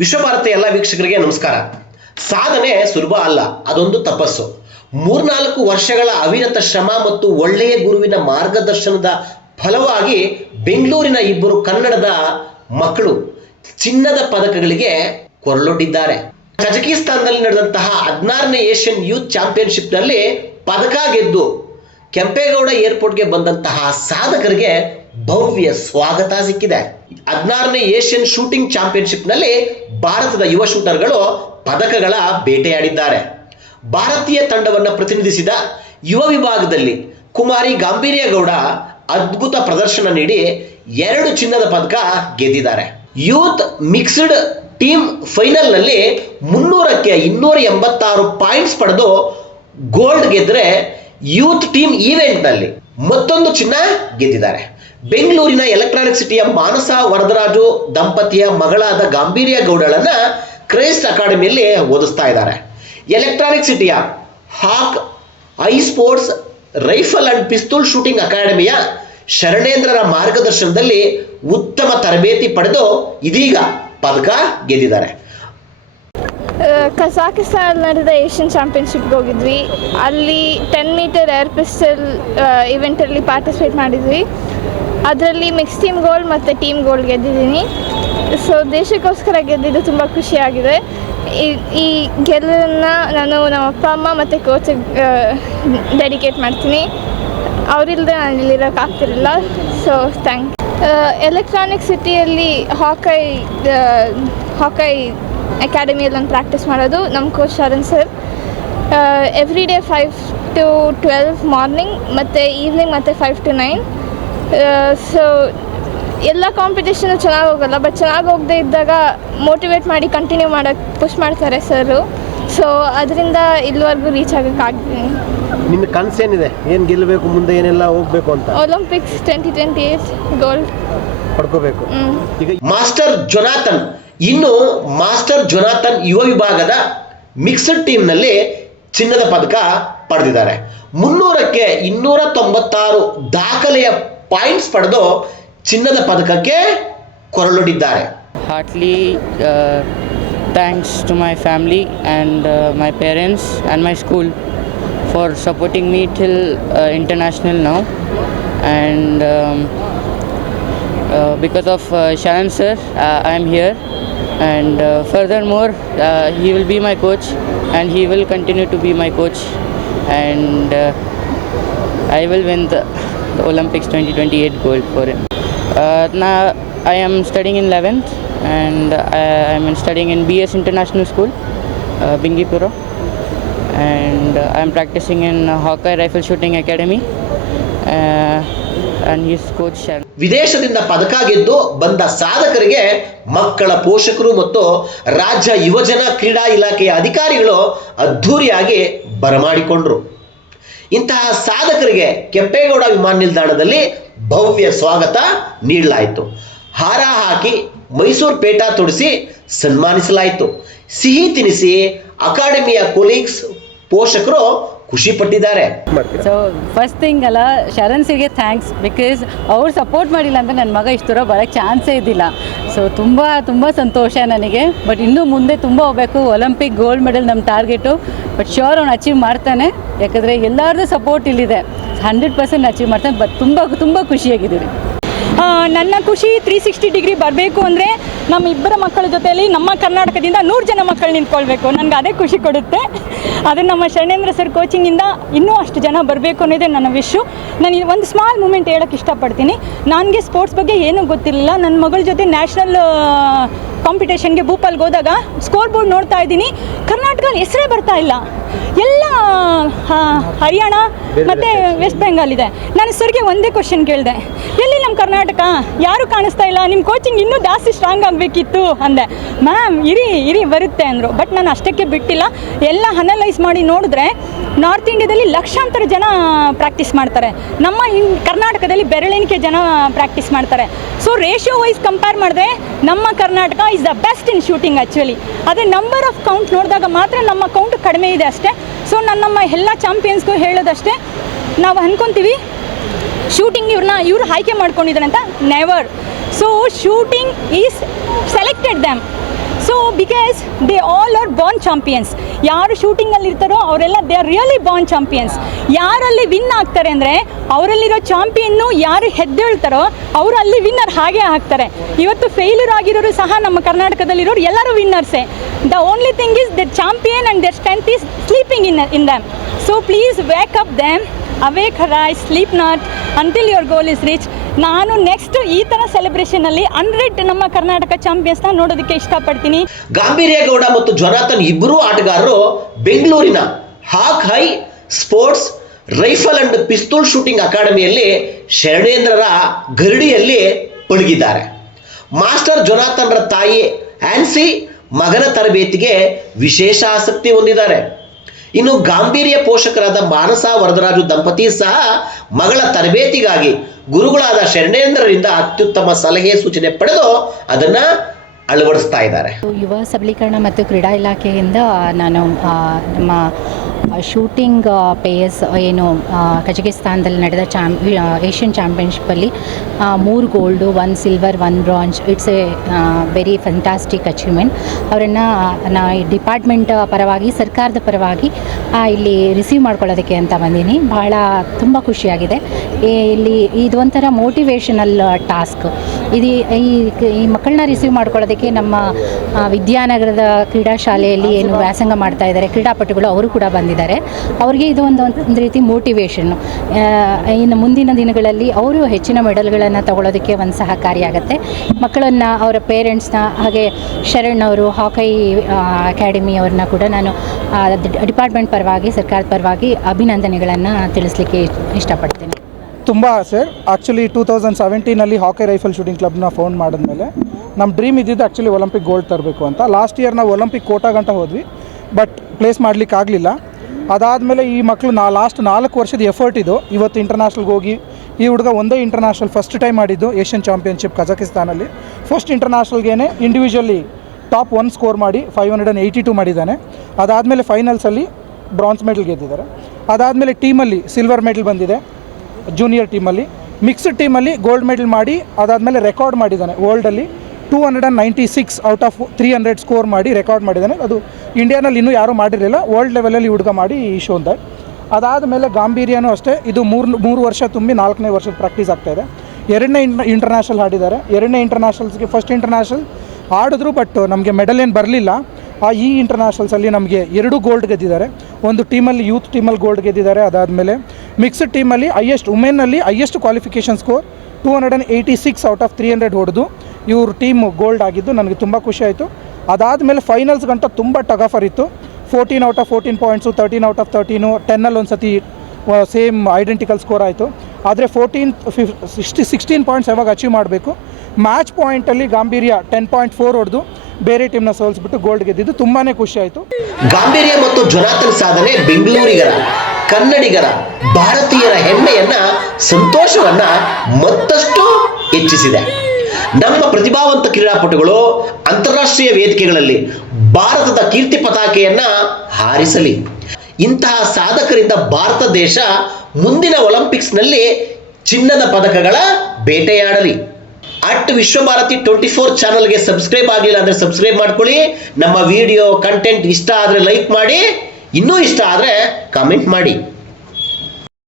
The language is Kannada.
ವಿಶ್ವಭಾರತಿ ಎಲ್ಲ ವೀಕ್ಷಕರಿಗೆ ನಮಸ್ಕಾರ. ಸಾಧನೆ ಸುಲಭ ಅಲ್ಲ, ಅದೊಂದು ತಪಸ್ಸು. ಮೂರ್ನಾಲ್ಕು ವರ್ಷಗಳ ಅವಿರತ ಶ್ರಮ ಮತ್ತು ಒಳ್ಳೆಯ ಗುರುವಿನ ಮಾರ್ಗದರ್ಶನದ ಫಲವಾಗಿ ಬೆಂಗಳೂರಿನ ಇಬ್ಬರು ಕನ್ನಡದ ಮಕ್ಕಳು ಚಿನ್ನದ ಪದಕಗಳಿಗೆ ಕೊರಳೊಡ್ಡಿದ್ದಾರೆ. ಕಜಕಿಸ್ತಾನದಲ್ಲಿ ನಡೆದಂತಹ ಹದಿನಾರನೇ ಏಷ್ಯನ್ ಯೂತ್ ಚಾಂಪಿಯನ್ಶಿಪ್ನಲ್ಲಿ ಪದಕ ಗೆದ್ದು ಕೆಂಪೇಗೌಡ ಏರ್ಪೋರ್ಟ್ಗೆ ಬಂದಂತಹ ಸಾಧಕರಿಗೆ ಭವ್ಯ ಸ್ವಾಗತ ಸಿಕ್ಕಿದೆ. ಹದಿನಾರನೇ ಏಷ್ಯನ್ ಶೂಟಿಂಗ್ ಚಾಂಪಿಯನ್ಶಿಪ್ನಲ್ಲಿ ಭಾರತದ ಯುವ ಶೂಟರ್ಗಳು ಪದಕಗಳ ಬೇಟೆಯಾಡಿದ್ದಾರೆ. ಭಾರತೀಯ ತಂಡವನ್ನು ಪ್ರತಿನಿಧಿಸಿದ ಯುವ ವಿಭಾಗದಲ್ಲಿ ಕುಮಾರಿ ಗಾಂಭೀರ್ಯ ಗೌಡ ಅದ್ಭುತ ಪ್ರದರ್ಶನ ನೀಡಿ ಎರಡು ಚಿನ್ನದ ಪದಕ ಗೆದ್ದಿದ್ದಾರೆ. ಯೂತ್ ಮಿಕ್ಸ್ಡ್ ಟೀಮ್ ಫೈನಲ್ನಲ್ಲಿ ಮುನ್ನೂರಕ್ಕೆ ಇನ್ನೂರ ಎಂಬತ್ತಾರು ಪಾಯಿಂಟ್ಸ್ ಪಡೆದು ಗೋಲ್ಡ್ ಗೆದ್ದರೆ ಯೂತ್ ಟೀಮ್ ಈವೆಂಟ್ನಲ್ಲಿ ಮತ್ತೊಂದು ಚಿನ್ನ ಗೆದ್ದಿದ್ದಾರೆ. ಬೆಂಗಳೂರಿನ ಎಲೆಕ್ಟ್ರಾನಿಕ್ ಸಿಟಿಯ ಮಾನಸ ವರದರಾಜು ದಂಪತಿಯ ಮಗಳಾದ ಗಾಂಭೀರ್ಯ ಗೌಡಳನ್ನ ಕ್ರೈಸ್ಟ್ ಅಕಾಡೆಮಿಯಲ್ಲಿ ಓದಿಸ್ತಾ ಇದ್ದಾರೆ. ಎಲೆಕ್ಟ್ರಾನಿಕ್ ಸಿಟಿಯ hawk eye sports rifle and pistol shooting ಅಕಾಡೆಮಿಯ ಶರಣೇಂದ್ರರ ಮಾರ್ಗದರ್ಶನದಲ್ಲಿ ಉತ್ತಮ ತರಬೇತಿ ಪಡೆದು ಇದೀಗ ಪದಕ ಗೆದ್ದಿದ್ದಾರೆ. ಕಜಾಕಿಸ್ತಾನಲ್ಲಿ ನಡೆದ ಏಷ್ಯನ್ ಚಾಂಪಿಯನ್ಶಿಪ್ಗೆ ಹೋಗಿದ್ವಿ. ಅಲ್ಲಿ ಟೆನ್ ಮೀಟರ್ ಏರ್ ಪಿಸ್ಟಲ್ ಇವೆಂಟಲ್ಲಿ ಪಾರ್ಟಿಸಿಪೇಟ್ ಮಾಡಿದ್ವಿ. ಅದರಲ್ಲಿ ಮಿಕ್ಸ್ ಟೀಮ್ ಗೋಲ್ಡ್ ಮತ್ತು ಟೀಮ್ ಗೋಲ್ಡ್ ಗೆದ್ದಿದ್ದೀನಿ. ಸೊ ದೇಶಕ್ಕೋಸ್ಕರ ಗೆದ್ದಿದ್ದು ತುಂಬ ಖುಷಿಯಾಗಿದೆ. ಈ ಈ ನಾನು ನಮ್ಮ ಅಪ್ಪ, ಅಮ್ಮ ಮತ್ತು ಕೋಚಿಗೆ ಡೆಡಿಕೇಟ್ ಮಾಡ್ತೀನಿ. ಅವರಿಲ್ಲದೆ ನಾನು ಇಲ್ಲಿರೋಕ್ಕಾಗ್ತಿರಲಿಲ್ಲ ಸೊ ಥ್ಯಾಂಕ್ ಎಲೆಕ್ಟ್ರಾನಿಕ್ ಸಿಟಿಯಲ್ಲಿ ಹಾಕೈ ಹಾಕೈ ಅಕಾಡೆಮಿಯಲ್ಲಿ ನಾನು ಪ್ರಾಕ್ಟೀಸ್ ಮಾಡೋದು ನಮ್ಮ coach Sharan sir every day five to twelve morning ಮತ್ತು ಈವ್ನಿಂಗ್ ಮತ್ತು ಫೈವ್ ಟು ನೈನ್ ಸೊ ಎಲ್ಲ ಕಾಂಪಿಟೇಷನು ಚೆನ್ನಾಗಿ ಹೋಗಲ್ಲ ಬಟ್ ಚೆನ್ನಾಗಿ ಹೋಗದೆ ಇದ್ದಾಗ ಮೋಟಿವೇಟ್ ಮಾಡಿ ಕಂಟಿನ್ಯೂ ಮಾಡೋಕ್ಕೆ ಪುಷ್ ಮಾಡ್ತಾರೆ ಸರು ಸೊ ಅದರಿಂದ ಇಲ್ಲಿವರೆಗೂ ರೀಚ್ ಆಗೋಕ್ಕಾಗ್ತೀನಿ ನಿನ್ನ ಕನಸೇನಿದೆ ಏನು ಗೆಲ್ಲಬೇಕು ಮುಂದೆ ಏನೆಲ್ಲ ಹೋಗಬೇಕು ಅಂತ? Olympics twenty twenty eight gold ಪಡ್ಕೋಬೇಕು ಈಗ ಮಾಸ್ಟರ್ ಜೊನಾಥನ್ ಇನ್ನು ಮಾಸ್ಟರ್ ಜೊನಾಥನ್ ಯುವ ವಿಭಾಗದ ಮಿಕ್ಸ್ಡ್ ಟೀಮ್ನಲ್ಲಿ ಚಿನ್ನದ ಪದಕ ಪಡೆದಿದ್ದಾರೆ. ಮುನ್ನೂರಕ್ಕೆ ಇನ್ನೂರ ತೊಂಬತ್ತಾರು ದಾಖಲೆಯ ಪಾಯಿಂಟ್ಸ್ ಪಡೆದು ಚಿನ್ನದ ಪದಕಕ್ಕೆ ಕೊರಳೊಡ್ಡಿದ್ದಾರೆ heartily uh, thanks to my family and uh, my parents and my school for supporting me till uh, international now and um, uh, because of uh, Sharan sir uh, I am here and uh, furthermore uh, he will be my coach and he will continue to be my coach and uh, I will win the, the Olympics 2028 gold for him. Uh, now I am studying in 11th and I am studying in BS International School, uh, Bingipura, and uh, I am practicing in Hawkeye Rifle Shooting Academy. Uh, and his coach Sharon. ವಿದೇಶದಿಂದ ಪದಕ ಗೆದ್ದು ಬಂದ ಸಾಧಕರಿಗೆ ಮಕ್ಕಳ ಪೋಷಕರು ಮತ್ತು ರಾಜ್ಯ ಯುವಜನ ಕ್ರೀಡಾ ಇಲಾಖೆಯ ಅಧಿಕಾರಿಗಳು ಅದ್ಧೂರಿಯಾಗಿ ಬರಮಾಡಿಕೊಂಡ್ರು ಇಂತಹ ಸಾಧಕರಿಗೆ ಕೆಂಪೇಗೌಡ ವಿಮಾನ ನಿಲ್ದಾಣದಲ್ಲಿ ಭವ್ಯ ಸ್ವಾಗತ ನೀಡಲಾಯಿತು. ಹಾರ ಹಾಕಿ ಮೈಸೂರು ಪೇಟ ತೊಡಿಸಿ ಸನ್ಮಾನಿಸಲಾಯಿತು. ಸಿಹಿ ತಿನಿಸಿ ಅಕಾಡೆಮಿಯ ಕೊಲೀಗ್ಸ್ ಪೋಷಕರು ಖುಷಿ ಪಟ್ಟಿದ್ದಾರೆ. ಸೊ ಫಸ್ಟ್ ಥಿಂಗ್ ಅಲ್ಲ, ಶರಣ್ ಸಿರ್ಗೆ ಥ್ಯಾಂಕ್ಸ್ ಬಿಕಾಸ್ ಅವ್ರು ಸಪೋರ್ಟ್ ಮಾಡಿಲ್ಲ ಅಂದರೆ ನನ್ನ ಮಗ ಇಷ್ಟು ದೂರ ಬರೋಕ್ಕೆ ಚಾನ್ಸೇ ಇದ್ದಿಲ್ಲ. ಸೊ ತುಂಬ ತುಂಬ ಸಂತೋಷ ನನಗೆ. ಬಟ್ ಇನ್ನೂ ಮುಂದೆ ತುಂಬ ಹೋಗಬೇಕು. ಒಲಿಂಪಿಕ್ ಗೋಲ್ಡ್ ಮೆಡಲ್ ನಮ್ಮ ಟಾರ್ಗೆಟು ಬಟ್ ಶ್ಯೂರ್ ಅವ್ನು ಅಚೀವ್ ಮಾಡ್ತಾನೆ. ಯಾಕಂದರೆ ಎಲ್ಲರದ್ದು ಸಪೋರ್ಟ್ ಇಲ್ಲಿದೆ. ಹಂಡ್ರೆಡ್ ಪರ್ಸೆಂಟ್ ಅಚೀವ್ ಮಾಡ್ತಾನೆ. ಬಟ್ ತುಂಬ ತುಂಬ ಖುಷಿಯಾಗಿದ್ದೀರಿ. ಆ, ನನ್ನ ಖುಷಿ ತ್ರೀ ಸಿಕ್ಸ್ಟಿ ಡಿಗ್ರಿ ಬರಬೇಕು ಅಂದರೆ ನಮ್ಮ ಇಬ್ಬರ ಮಕ್ಕಳ ಜೊತೆಯಲ್ಲಿ ನಮ್ಮ ಕರ್ನಾಟಕದಿಂದ ನೂರು ಜನ ಮಕ್ಕಳು ನಿಂತ್ಕೊಳ್ಬೇಕು. ನನಗೆ ಅದೇ ಖುಷಿ ಕೊಡುತ್ತೆ. ಅದು ನಮ್ಮ ಶರಣೇಂದ್ರ ಸರ್ ಕೋಚಿಂಗಿಂದ ಇನ್ನೂ ಅಷ್ಟು ಜನ ಬರಬೇಕು ಅನ್ನೋದೇ ನನ್ನ ವಿಶ್ಯು ನಾನು ಒಂದು ಸ್ಮಾಲ್ ಮೂಮೆಂಟ್ ಹೇಳೋಕ್ಕೆ ಇಷ್ಟಪಡ್ತೀನಿ. ನನಗೆ ಸ್ಪೋರ್ಟ್ಸ್ ಬಗ್ಗೆ ಏನೂ ಗೊತ್ತಿರಲಿಲ್ಲ. ನನ್ನ ಮಗಳ ಜೊತೆ ನ್ಯಾಷನಲ್ ಕಾಂಪಿಟೇಷನ್ಗೆ ಭೂಪಾಲ್ಗೆ ಹೋದಾಗ ಸ್ಕೋರ್ ಬೋರ್ಡ್ ನೋಡ್ತಾ ಇದ್ದೀನಿ. ಕರ್ನಾಟಕ ಹೆಸರೇ ಬರ್ತಾ ಇಲ್ಲ. ಎಲ್ಲ ಹರಿಯಾಣ ಮತ್ತು ವೆಸ್ಟ್ ಬೆಂಗಾಲ್ ಇದೆ. ನಾನು ಸರ್ಗೆ ಒಂದೇ ಕ್ವಶನ್ ಕೇಳಿದೆ. ಎಲ್ಲಿ ನಮ್ಮ ಕರ್ನಾಟಕ? ಯಾರು ಕಾಣಿಸ್ತಾ ಇಲ್ಲ. ನಿಮ್ಮ ಕೋಚಿಂಗ್ ಇನ್ನೂ ಜಾಸ್ತಿ ಸ್ಟ್ರಾಂಗ್ ಆಗಬೇಕಿತ್ತು ಅಂದೆ. ಮ್ಯಾಮ್ ಇರಿ ಇರಿ ಬರುತ್ತೆ ಅಂದರು. ಬಟ್ ನಾನು ಅಷ್ಟಕ್ಕೆ ಬಿಟ್ಟಿಲ್ಲ. ಎಲ್ಲ ಅನಲೈಸ್ ಮಾಡಿ ನೋಡಿದ್ರೆ ನಾರ್ತ್ ಇಂಡಿಯಾದಲ್ಲಿ ಲಕ್ಷಾಂತರ ಜನ ಪ್ರಾಕ್ಟೀಸ್ ಮಾಡ್ತಾರೆ. ನಮ್ಮ ಇನ್ ಕರ್ನಾಟಕದಲ್ಲಿ ಬೆರಳೆಣಿಕೆ ಜನ ಪ್ರಾಕ್ಟೀಸ್ ಮಾಡ್ತಾರೆ. ಸೊ ರೇಷಿಯೋ ವೈಸ್ ಕಂಪೇರ್ ಮಾಡಿದ್ರೆ ನಮ್ಮ Karnataka is the best in shooting actually ಅದೇ ನಂಬರ್ ಆಫ್ ಕೌಂಟ್ ನೋಡಿದಾಗ ಮಾತ್ರ ನಮ್ಮ ಕೌಂಟ್ ಕಡಿಮೆ ಇದೆ ಅಷ್ಟೇ. ಸೊ ನಾನು ನಮ್ಮ ಎಲ್ಲ ಚಾಂಪಿಯನ್ಸ್ಗೂ ಹೇಳೋದಷ್ಟೇ, ನಾವು ಅನ್ಕೊಂತೀವಿ ಶೂಟಿಂಗ್ ಇವ್ರನ್ನ ಇವ್ರು ಆಯ್ಕೆ ಮಾಡ್ಕೊಂಡಿದ್ದಾರೆ ಅಂತ never so shooting is selected them so because they all are born champions ಯಾರು ಶೂಟಿಂಗಲ್ಲಿ ಇರ್ತಾರೋ ಅವರೆಲ್ಲ they are really born champions ಯಾರಲ್ಲಿ ವಿನ್ ಆಗ್ತಾರೆ ಅಂದರೆ, ಅವರಲ್ಲಿರೋ ಚಾಂಪಿಯನ್ನು ಯಾರು ಹೆದ್ದೇಳ್ತಾರೋ, ಅವರು ಅಲ್ಲಿ ವಿನ್ನರ್ ಹಾಗೆ ಆಗ್ತಾರೆ. ಇವತ್ತು ಫೇಲ್ಯೂರ್ ಆಗಿರೋರು ಸಹ ನಮ್ಮ ಕರ್ನಾಟಕದಲ್ಲಿರೋರು ಎಲ್ಲರೂ ವಿನ್ನರ್ಸೇ the only thing is the champion and their strength is sleeping in in them so please wake up them awake arise sleep not until your goal is reach ನಾನು ನೆಕ್ಸ್ಟ್ ಈ ತರ ಸೆಲೆಬ್ರೇಷನ್ ಅಲ್ಲಿ ಹಂಡ್ರೆಡ್ ನಮ್ಮ ಕರ್ನಾಟಕ ಚಾಂಪಿಯನ್ಸ್ ನೋಡೋದಕ್ಕೆ ಇಷ್ಟಪಡ್ತೀನಿ. ಗಾಂಭೀರ್ಯ ಗೌಡ ಮತ್ತು ಜೊನಾಥನ್ ಇಬ್ಬರೂ ಆಟಗಾರರು ಬೆಂಗಳೂರಿನ hawk eye sports rifle and pistol shooting ಅಕಾಡೆಮಿಯಲ್ಲಿ ಶರಣೇಂದ್ರರ ಗರಡಿಯಲ್ಲಿ ಪಳಗಿದ್ದಾರೆ. ಮಾಸ್ಟರ್ ಜೊನಾಥನ್ರ ತಾಯಿ ಆನ್ಸಿ ಮಗನ ತರಬೇತಿಗೆ ವಿಶೇಷ ಆಸಕ್ತಿ ಹೊಂದಿದ್ದಾರೆ. ಇನ್ನು ಗಾಂಭೀರ್ಯ ಪೋಷಕರಾದ ಮಾನಸ, ವರದರಾಜು ದಂಪತಿ ಸಹ ಮಗಳ ತರಬೇತಿಗಾಗಿ ಗುರುಗಳಾದ ಶರಣೇಂದ್ರರಿಂದ ಅತ್ಯುತ್ತಮ ಸಲಹೆ ಸೂಚನೆ ಪಡೆದು ಅದನ್ನ ಅಳವಡಿಸ್ತಾ ಇದ್ದಾರೆ. ಯುವ ಸಬಲೀಕರಣ ಮತ್ತು ಕ್ರೀಡಾ ಇಲಾಖೆಯಿಂದ ನಾನು ನಮ್ಮ ಶೂಟಿಂಗ್ ಪೇಯರ್ಸ್ ಏನು ಕಜಕಿಸ್ತಾನದಲ್ಲಿ ನಡೆದ ಚಾಂಪ್ ಏಷ್ಯನ್ ಚಾಂಪಿಯನ್ಶಿಪ್ಪಲ್ಲಿ ಮೂರು gold one silver one bronze it's a very fantastic achievement ಅವರನ್ನು ನಾ ಡಿಪಾರ್ಟ್ಮೆಂಟ್ ಪರವಾಗಿ, ಸರ್ಕಾರದ ಪರವಾಗಿ ಇಲ್ಲಿ ರಿಸೀವ್ ಮಾಡ್ಕೊಳ್ಳೋದಕ್ಕೆ ಅಂತ ಬಂದೀನಿ. ಬಹಳ ತುಂಬ ಖುಷಿಯಾಗಿದೆ. ಇಲ್ಲಿ ಇಲ್ಲಿ ಒಂಥರ ಮೋಟಿವೇಶನಲ್ ಟಾಸ್ಕ್ ಇದು ಈ ಈ ಮಕ್ಕಳನ್ನ ರಿಸೀವ್ ಮಾಡ್ಕೊಳ್ಳೋದಕ್ಕೆ ನಮ್ಮ ವಿದ್ಯಾನಗರದ ಕ್ರೀಡಾ ಶಾಲೆಯಲ್ಲಿ ಏನು ವ್ಯಾಸಂಗ ಮಾಡ್ತಾ ಇದ್ದಾರೆ, ಕ್ರೀಡಾಪಟುಗಳು, ಅವರು ಕೂಡ ಬಂದಿದ್ದಾರೆ. ಅವರಿಗೆ ಇದು ಒಂದು ಒಂದು ರೀತಿ ಮೋಟಿವೇಶನ್ನು ಇನ್ನು ಮುಂದಿನ ದಿನಗಳಲ್ಲಿ ಅವರು ಹೆಚ್ಚಿನ ಮೆಡಲ್ಗಳನ್ನು ತಗೊಳ್ಳೋದಕ್ಕೆ ಒಂದು ಸಹಕಾರಿಯಾಗುತ್ತೆ ಮಕ್ಕಳನ್ನು, ಅವರ ಪೇರೆಂಟ್ಸ್ನ ಹಾಗೆ ಶರಣ್ ಅವರು ಹಾಕೈ ಅಕಾಡೆಮಿ ಅವ್ರನ್ನ ಕೂಡ ನಾನು ಡಿಪಾರ್ಟ್ಮೆಂಟ್ ಪರವಾಗಿ, ಸರ್ಕಾರದ ಪರವಾಗಿ ಅಭಿನಂದನೆಗಳನ್ನು ತಿಳಿಸ್ಲಿಕ್ಕೆ ಇಷ್ಟಪಡ್ತೀನಿ. ತುಂಬ ಆಸೆ. ಆ್ಯಕ್ಚುಲಿ ಟೂ ತೌಸಂಡ್ ಸೆವೆಂಟೀನಲ್ಲಿ ಹಾಕಿ ರೈಫಲ್ ಶೂಟಿಂಗ್ ಕ್ಲಬ್ನ ಫೌಂಡ್ ಮಾಡಿದ್ಮೇಲೆ ನಮ್ಮ ಡ್ರೀಮ್ ಇದ್ದಿದ್ದು ಆ್ಯಕ್ಚುಲಿ ಒಲಿಂಪಿಕ್ ಗೋಲ್ಡ್ ತರಬೇಕು ಅಂತ. ಲಾಸ್ಟ್ ಇಯರ್ ನಾವು ಒಲಿಂಪಿಕ್ ಕೋಟಾ ಗಂಟ ಹೋದ್ವಿ. ಬಟ್ ಪ್ಲೇಸ್ ಮಾಡಲಿಕ್ಕೆ ಆಗಲಿಲ್ಲ ಅದಾದಮೇಲೆ ಈ ಮಕ್ಕಳು ನಾ ಲಾಸ್ಟ್ ನಾಲ್ಕು ವರ್ಷದ ಎಫರ್ಟ್ ಇದು. ಇವತ್ತು ಇಂಟರ್ನ್ಯಾಷನಲ್ಗೆ ಹೋಗಿ ಈ ಹುಡುಗ ಒಂದೇ ಇಂಟರ್ನ್ಯಾಷನಲ್ ಫಸ್ಟ್ ಟೈಮ್ ಮಾಡಿದ್ದು ಏಷ್ಯನ್ ಚಾಂಪಿಯನ್ಶಿಪ್ ಕಜಕಿಸ್ತಾನಲ್ಲಿ ಫಸ್ಟ್ ಇಂಟರ್ನ್ಯಾಷನಲ್ಗೇನೆ ಇಂಡಿವಿಜುವಲಿ ಟಾಪ್ ಒನ್ ಸ್ಕೋರ್ ಮಾಡಿ five hundred and eighty two ಮಾಡಿದ್ದಾನೆ. ಅದಾದಮೇಲೆ ಫೈನಲ್ಸಲ್ಲಿ ಬ್ರಾನ್ಸ್ ಮೆಡಲ್ ಗೆದ್ದಿದ್ದಾರೆ. ಅದಾದಮೇಲೆ ಟೀಮಲ್ಲಿ ಸಿಲ್ವರ್ ಮೆಡಲ್ ಬಂದಿದೆ ಜೂನಿಯರ್ ಟೀಮಲ್ಲಿ ಮಿಕ್ಸ್ಡ್ ಟೀಮಲ್ಲಿ ಗೋಲ್ಡ್ ಮೆಡಲ್ ಮಾಡಿ, ಅದಾದಮೇಲೆ ರೆಕಾರ್ಡ್ ಮಾಡಿದ್ದಾನೆ ವರ್ಲ್ಡಲ್ಲಿ two hundred and ninety six out of three hundred score ಮಾಡಿ ರೆಕಾರ್ಡ್ ಮಾಡಿದ್ದಾನೆ. ಅದು ಇಂಡಿಯಾನಲ್ಲಿ ಇನ್ನೂ ಯಾರೂ ಮಾಡಿರಲಿಲ್ಲ. ವರ್ಲ್ಡ್ ಲೆವೆಲಲ್ಲಿ ಹುಡುಗ ಮಾಡಿ ಈ ಶೋನ್ ಅದಾದ ಮೇಲೆ ಗಾಂಭೀರ್ಯನೂ ಅಷ್ಟೇ. ಇದು ಮೂರು ಮೂರು ವರ್ಷ ತುಂಬಿ ನಾಲ್ಕನೇ ವರ್ಷದ ಪ್ರಾಕ್ಟೀಸ್ ಆಗ್ತಾಯಿದೆ ಎರಡನೇ ಇಂಟರ್ನ್ಯಾಷನಲ್ ಆಡಿದ್ದಾರೆ ಎರಡನೇ ಇಂಟರ್ನ್ಯಾಷನಲ್ಸ್ಗೆ ಫಸ್ಟ್ ಇಂಟರ್ನ್ಯಾಷನಲ್ ಆಡಿದ್ರು ಬಟ್ ನಮಗೆ ಮೆಡಲ್ ಏನು ಬರಲಿಲ್ಲ. ಆ ಈ ಇಂಟರ್ನ್ಯಾಷನಲ್ಸಲ್ಲಿ ನಮಗೆ ಎರಡು ಗೋಲ್ಡ್ ಗೆದ್ದಿದ್ದಾರೆ. ಒಂದು ಟೀಮಲ್ಲಿ ಯೂತ್ ಟೀಮಲ್ಲಿ ಗೋಲ್ಡ್ ಗೆದ್ದಿದ್ದಾರೆ. ಅದಾದಮೇಲೆ ಮಿಕ್ಸ್ಡ್ ಟೀಮಲ್ಲಿ highest ವುಮೆನ್ನಲ್ಲಿ highest qualification score two hundred and eighty six out of three hundred ಹೊಡೆದು ಇವ್ರ ಟೀಮ್ ಗೋಲ್ಡ್ ಆಗಿದ್ದು ನನಗೆ ತುಂಬ ಖುಷಿ ಆಯಿತು. ಅದಾದಮೇಲೆ ಫೈನಲ್ಸ್ ಗಂಟ ತುಂಬ ಟಗಫರ್ ಇತ್ತು. Fourteen out of fourteen points thirteen out of thirteen ಟೆನ್ನಲ್ಲಿ ಒಂದು ಸತಿ ಸೇಮ್ ಐಡೆಂಟಿಕಲ್ ಸ್ಕೋರ್ ಆಯಿತು. ಆದರೆ ಫೋರ್ಟೀನ್ ಫಿಫ್ ಸಿಕ್ಸ್ಟಿ ಸಿಕ್ಸ್ಟೀನ್ ಪಾಯಿಂಟ್ಸ್ ಯಾವಾಗ ಅಚೀವ್ ಮಾಡಬೇಕು? ಮ್ಯಾಚ್ ಪಾಯಿಂಟಲ್ಲಿ ಗಾಂಭೀರ್ಯ ಟೆನ್ ಪಾಯಿಂಟ್ ಫೋರ್ ಹೊಡೆದು ಬೇರೆ ಟೀಮ್ನ ಸೋಲಿಸ್ಬಿಟ್ಟು ಗೋಲ್ಡ್ ಗೆದ್ದಿದ್ದು ತುಂಬಾ ಖುಷಿ ಆಯಿತು. ಗಾಂಭೀರ್ಯ ಮತ್ತು ಜೊನಾಥನ್ ಸಾಧನೆ ಬೆಂಗಳೂರಿಗರ, ಕನ್ನಡಿಗರ, ಭಾರತೀಯರ ಹೆಮ್ಮೆಯನ್ನ, ಸಂತೋಷವನ್ನ ಮತ್ತಷ್ಟು ಹೆಚ್ಚಿಸಿದೆ. ನಮ್ಮ ಪ್ರತಿಭಾವಂತ ಕ್ರೀಡಾಪಟುಗಳು ಅಂತಾರಾಷ್ಟ್ರೀಯ ವೇದಿಕೆಗಳಲ್ಲಿ ಭಾರತದ ಕೀರ್ತಿ ಪತಾಕೆಯನ್ನ ಹಾರಿಸಲಿ. ಇಂತಹ ಸಾಧಕರಿಂದ ಭಾರತ ದೇಶ ಮುಂದಿನ ಒಲಿಂಪಿಕ್ಸ್ನಲ್ಲಿ ಚಿನ್ನದ ಪದಕಗಳ ಬೇಟೆಯಾಡಲಿ. ಅಟ್ ವಿಶ್ವಭಾರತಿ ಟ್ವೆಂಟಿ ಫೋರ್ ಚಾನಲ್ಗೆ ಸಬ್ಸ್ಕ್ರೈಬ್ ಆಗಲಿಲ್ಲ ಅಂದರೆ ಸಬ್ಸ್ಕ್ರೈಬ್ ಮಾಡ್ಕೊಳ್ಳಿ. ನಮ್ಮ ವಿಡಿಯೋ ಕಂಟೆಂಟ್ ಇಷ್ಟ ಆದರೆ ಲೈಕ್ ಮಾಡಿ, ಇನ್ನೂ ಇಷ್ಟ ಆದರೆ ಕಾಮೆಂಟ್ ಮಾಡಿ.